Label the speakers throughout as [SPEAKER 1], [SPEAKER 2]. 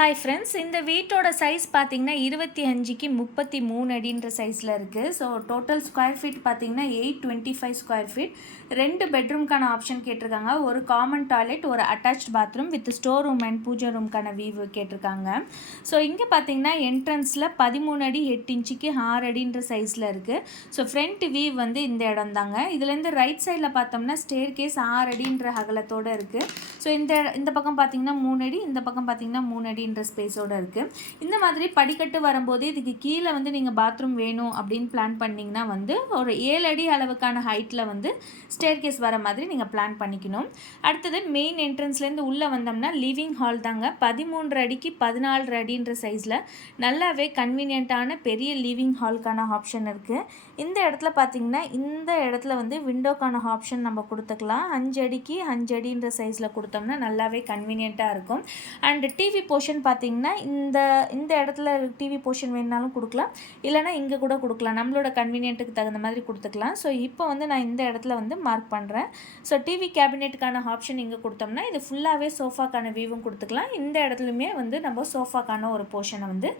[SPEAKER 1] Hi friends இந்த வீட்டோட size பார்த்தீங்கன்னா இருபத்தி அஞ்சுக்கு முப்பத்தி மூணு அடின்ற சைஸில் இருக்குது ஸோ டோட்டல் ஸ்கொயர் ஃபீட் பார்த்தீங்கன்னா eight twenty five square feet ரெண்டு பெட்ரூம்க்கான ஆப்ஷன் கேட்டிருக்காங்க. ஒரு காமன் டாய்லெட் ஒரு attach bathroom with store room and பூஜை ரூம்க்கான வீவு கேட்டிருக்காங்க. ஸோ இங்கே பார்த்தீங்கன்னா என்ட்ரன்ஸில் பதிமூணு அடி எட்டு இன்ச்சுக்கு ஆறு அடின்ற சைஸில் இருக்குது ஸோ ஃப்ரண்ட் வீவ் வந்து இந்த இடம் தாங்க இதுலேருந்து ரைட் சைடில் பார்த்தோம்னா ஸ்டேர் கேஸ் ஆறு அடின்ற அகலத்தோடு இருக்குது ஸோ இந்த இந்த பக்கம் பார்த்தீங்கன்னா மூணு அடி இந்த பக்கம் பார்த்தீங்கன்னா மூணு அடின்ற ஸ்பேஸோடு இருக்குது இந்த மாதிரி படிக்கட்டு வரும்போது இதுக்கு கீழே வந்து நீங்கள் பாத்ரூம் வேணும் அப்படின்னு பிளான் பண்ணிங்கன்னா வந்து ஒரு ஏழு அடி அளவுக்கான ஹைட்டில் வந்து ஸ்டேர் கேஸ் வர மாதிரி நீங்கள் பிளான் பண்ணிக்கணும். அடுத்தது மெயின் என்ட்ரன்ஸ்லேருந்து உள்ளே வந்தோம்னா லிவிங் ஹால் தாங்க. பதிமூன்று அடிக்கு பதினாலு அடின்ற சைஸில் நல்லாவே கன்வீனியண்ட்டான பெரிய லிவிங் ஹால்க்கான ஆப்ஷன் இருக்குது இந்த இடத்துல பார்த்தீங்கன்னா இந்த இடத்துல வந்து விண்டோக்கான ஆப்ஷன் நம்ம கொடுத்துக்கலாம். அஞ்சு அடிக்கு அஞ்சு அடின்ற சைஸில் கொடுத்து கொடுத்தோம்னா நல்லாவே கன்வீனியண்ட்டாக இருக்கும். அண்ட் டிவி போர்ஷன் பார்த்தீங்கன்னா இந்த இந்த இடத்துல டிவி போர்ஷன் வேணுனாலும் கொடுக்கலாம். இல்லைனா இங்கே கூட கொடுக்கலாம். நம்மளோட கன்வீனியன்ட்டுக்கு தகுந்த மாதிரி கொடுத்துக்கலாம். ஸோ இப்போ வந்து நான் இந்த இடத்துல வந்து மார்க் பண்ணுறேன் ஸோ டிவி கேபினெட்டுக்கான ஆப்ஷன் இங்கே கொடுத்தோம்னா இது ஃபுல்லாகவே சோஃபாக்கான வியூவும் கொடுத்துக்கலாம். இந்த இடத்துலையுமே வந்து நம்ம சோஃபாக்கான ஒரு போர்ஷனை வந்து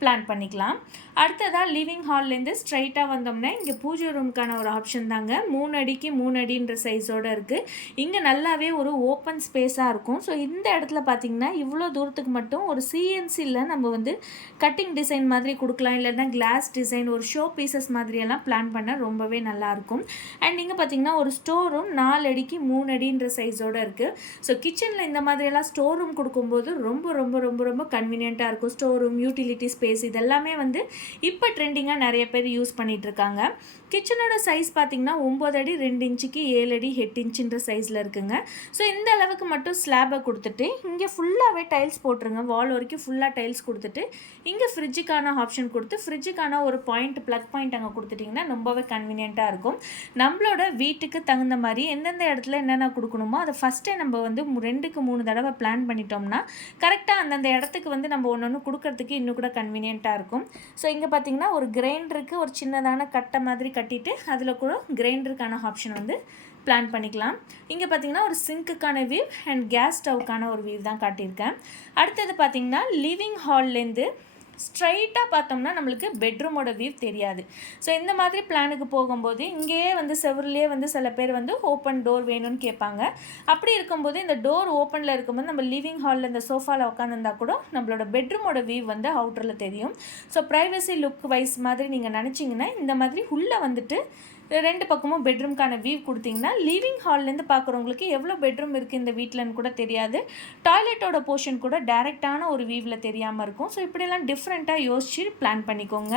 [SPEAKER 1] பிளான் பண்ணிக்கலாம். அடுத்ததாக லிவிங் ஹால்லேருந்து ஸ்ட்ரைட்டாக வந்தோம்னா இங்கே பூஜை ரூமுக்கான ஒரு ஆப்ஷன் தாங்க. மூணு அடிக்கு மூணு அடின்ற சைஸோடு இருக்குது இங்கே நல்லாவே ஒரு ஓப்பன் ஸ்பேஸாக இருக்கும். ஸோ இந்த இடத்துல பார்த்திங்கன்னா இவ்வளோ தூரத்துக்கு மட்டும் ஒரு சிஎன்சியில் நம்ம வந்து கட்டிங் டிசைன் மாதிரி கொடுக்கலாம். இல்லைன்னா கிளாஸ் டிசைன் ஒரு ஷோ பீசஸ் மாதிரியெல்லாம் பிளான் பண்ண ரொம்பவே நல்லாயிருக்கும். அண்ட் இங்கே பார்த்திங்கன்னா ஒரு ஸ்டோர் ரூம் நாலு அடிக்கு மூணு அடின்ற சைஸோடு இருக்குது ஸோ கிச்சனில் இந்த மாதிரியெல்லாம் ஸ்டோர் ரூம் கொடுக்கும்போது ரொம்ப ரொம்ப ரொம்ப ரொம்ப கன்வீனியண்ட்டாக இருக்கும். Store room utility space space இதெல்லாமே வந்து இப்போ ட்ரெண்டிங்காக நிறைய பேர் யூஸ் பண்ணிகிட்ருக்காங்க கிச்சனோட சைஸ் பார்த்திங்கன்னா ஒம்பது அடி ரெண்டு இன்ச்சுக்கு ஏழு அடி எட்டு இன்ச்சுன்ற சைஸில் இருக்குங்க. ஸோ இந்த அளவுக்கு மட்டும் ஸ்லாபை கொடுத்துட்டு இங்கே ஃபுல்லாகவே டைல்ஸ் போட்டுருங்க. வால் வரைக்கும் ஃபுல்லாக டைல்ஸ் கொடுத்துட்டு இங்கே ஃப்ரிட்ஜுக்கான ஆப்ஷன் கொடுத்து ஃப்ரிட்ஜுக்கான ஒரு பாயிண்ட் ப்ளக் பாயிண்ட் அங்கே கொடுத்துட்டிங்கன்னா ரொம்பவே கன்வீனியண்ட்டாக இருக்கும். நம்மளோட வீட்டுக்கு தகுந்த மாதிரி எந்தெந்த இடத்துல என்னென்ன கொடுக்கணுமோ அதை ஃபஸ்ட்டே நம்ம வந்து ரெண்டுக்கு மூணு தடவை பிளான் பண்ணிட்டோம்னா கரெக்டாக அந்தந்த இடத்துக்கு வந்து நம்ம ஒன்று ஒன்று கொடுக்கறதுக்கு இன்னும் கூட கன்வீனியண்ட்டாக இருக்கும். ஸோ இங்கே பார்த்தீங்கன்னா ஒரு கிரைண்டருக்கு ஒரு சின்னதான கட்டை மாதிரி கட்டிட்டு அதில் கூட கிரைண்டருக்கான ஆப்ஷன் வந்து பிளான் பண்ணிக்கலாம். இங்கே பார்த்தீங்கன்னா ஒரு சிங்க்குக்கான வியூ அண்ட் கேஸ் ஸ்டவ்க்கான ஒரு வியூ தான் காட்டியிருக்கேன். அடுத்தது பார்த்திங்கன்னா லிவிங் ஹால்லேருந்து ஸ்ட்ரைட்டாக பார்த்தோம்னா நம்மளுக்கு பெட்ரூமோட வியூ தெரியாது. ஸோ இந்த மாதிரி பிளானுக்கு போகும்போது இங்கேயே வந்து செவருலேயே வந்து சில பேர் வந்து ஓப்பன் டோர் வேணும்னு கேட்பாங்க. அப்படி இருக்கும்போது இந்த டோர் ஓப்பனில் இருக்கும்போது நம்ம லிவிங் ஹாலில் இந்த சோஃபாவில் உட்காந்துருந்தா கூட நம்மளோட பெட்ரூமோட வியூ வந்து அவுட்டரில் தெரியும். ஸோ ப்ரைவசி லுக் வைஸ் மாதிரி நீங்கள் நினச்சிங்கன்னா இந்த மாதிரி உள்ளே வந்துட்டு ரெண்டு பக்கமும் பெட்ரூம்க்கான வியூ கொடுத்தீங்கன்னா லிவிங் ஹால்லேருந்து பார்க்குறவங்களுக்கு எவ்வளோ பெட்ரூம் இருக்குது இந்த வீட்டிலன்னு கூட தெரியாது. டாய்லெட்டோட போர்ஷன் கூட டேரெக்டான ஒரு வியூவில் தெரியாமல் இருக்கும். ஸோ இப்படியெல்லாம் டிஃப்ரெண்ட்டாக யோசிச்சு பிளான் பண்ணிக்கோங்க.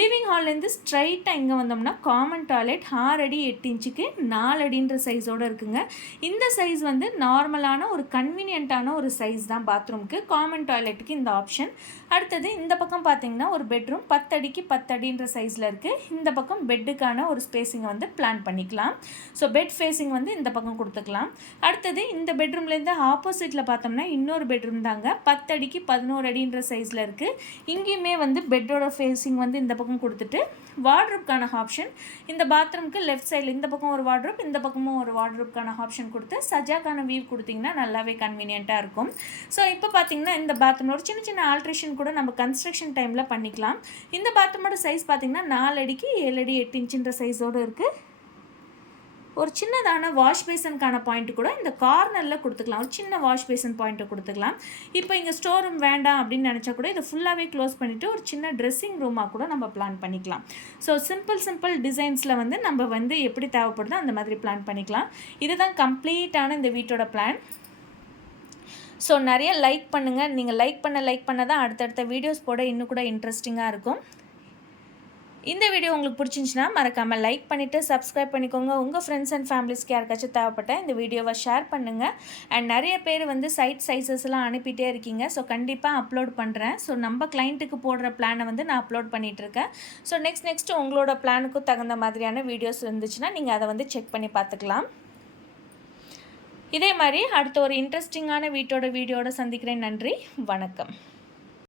[SPEAKER 1] லிவிங் ஹால்லேருந்து ஸ்ட்ரைட்டாக இங்கே வந்தோம்னா காமன் டாய்லெட் ஆறு அடி எட்டு இன்ச்சுக்கு நாலு அடின்ற சைஸோடு இருக்குங்க. இந்த சைஸ் வந்து நார்மலான ஒரு கன்வீனியண்ட்டான ஒரு சைஸ் தான் பாத்ரூம்க்கு காமன் டாய்லெட்டுக்கு இந்த ஆப்ஷன் அடுத்தது இந்த பக்கம் பார்த்தீங்கன்னா ஒரு பெட்ரூம் பத்தடிக்கு பத்தடின்ற சைஸில் இருக்குது இந்த பக்கம் பெட்டுக்கான ஒரு ஸ்பேஸ் ஃபேஸிங்கை வந்து பிளான் பண்ணிக்கலாம். ஸோ பெட் ஃபேஸிங் வந்து இந்த பக்கம் கொடுத்துக்கலாம். அடுத்தது இந்த பெட்ரூம்லேருந்து ஆப்போசிட்டில் பார்த்தோம்னா இன்னொரு பெட்ரூம் தாங்க. பத்து அடிக்கு பதினோரு அடின்ற சைஸில் இருக்குது இங்கேயுமே வந்து பெட்டோட ஃபேஸிங் வந்து இந்த பக்கம் கொடுத்துட்டு வார்ட்ரூப்கான ஆப்ஷன் இந்த பாத்ரூம்க்கு லெஃப்ட் சைடில் இந்த பக்கம் ஒரு வார்ட்ரூப் இந்த பக்கமும் ஒரு வார்ட்ரூப்கான ஆப்ஷன் கொடுத்து சஜாக்கான வியூ கொடுத்திங்கன்னா நல்லாவே கன்வீனியண்ட்டாக இருக்கும். ஸோ இப்போ பார்த்தீங்கன்னா இந்த பாத்ரூம் ஒரு சின்ன சின்ன ஆல்ட்ரேஷன் கூட நம்ம கன்ஸ்ட்ரக்ஷன் டைமில் பண்ணிக்கலாம். இந்த பாத்ரூமோட சைஸ் பார்த்தீங்கன்னா நாலு அடிக்கு ஏழு அடி எட்டு இன்ச்சுன்ற சைஸோடு கூட இருக்குது ஒரு சின்னதான வாஷ் பேசனுக்கான பாயிண்ட் கூட இந்த கார்னரில் கொடுத்துக்கலாம். ஒரு சின்ன வாஷ் பேசன் பாயிண்ட்டை கொடுத்துக்கலாம். இப்போ இங்கே ஸ்டோர் ரூம் வேண்டாம் அப்படின்னு நினச்சா கூட இதை ஃபுல்லாகவே க்ளோஸ் பண்ணிவிட்டு ஒரு சின்ன ட்ரெஸ்ஸிங் ரூமாக கூட நம்ம பிளான் பண்ணிக்கலாம். ஸோ சிம்பிள் சிம்பிள் டிசைன்ஸில் வந்து நம்ம வந்து எப்படி தேவைப்படுதோ அந்த மாதிரி பிளான் பண்ணிக்கலாம். இதுதான் கம்ப்ளீட்டான இந்த வீட்டோட பிளான் ஸோ நிறைய லைக் பண்ணுங்கள் நீங்கள் லைக் பண்ண லைக் பண்ண தான் அடுத்தடுத்த வீடியோஸ் போட இன்னும் கூட இன்ட்ரெஸ்டிங்காக இருக்கும். இந்த வீடியோ உங்களுக்கு பிடிச்சிருந்துச்சின்னா மறக்காமல் லைக் பண்ணிவிட்டு சப்ஸ்கிரைப் பண்ணிக்கோங்க. உங்கள் ஃப்ரெண்ட்ஸ் அண்ட் ஃபேமிலிஸ்க்கு யாருக்காச்சும் தேவைப்பட்ட இந்த வீடியோவை ஷேர் பண்ணுங்கள் அண்ட் நிறைய பேர் வந்து சைட் சைஸஸ்லாம் அனுப்பிட்டே இருக்கீங்க. ஸோ கண்டிப்பாக அப்லோட் பண்ணுறேன் ஸோ நம்ம கிளைண்ட்டுக்கு போடுற பிளானை வந்து நான் அப்லோட் பண்ணிகிட்ருக்கேன் ஸோ நெக்ஸ்ட் நெக்ஸ்ட் உங்களோட பிளானுக்கும் தகுந்த மாதிரியான வீடியோஸ் இருந்துச்சுன்னா நீங்கள் அதை வந்து செக் பண்ணி பார்த்துக்கலாம். இதே மாதிரி அடுத்த ஒரு இன்ட்ரெஸ்டிங்கான வீட்டோட வீடியோட சந்திக்கிறேன். நன்றி. வணக்கம்.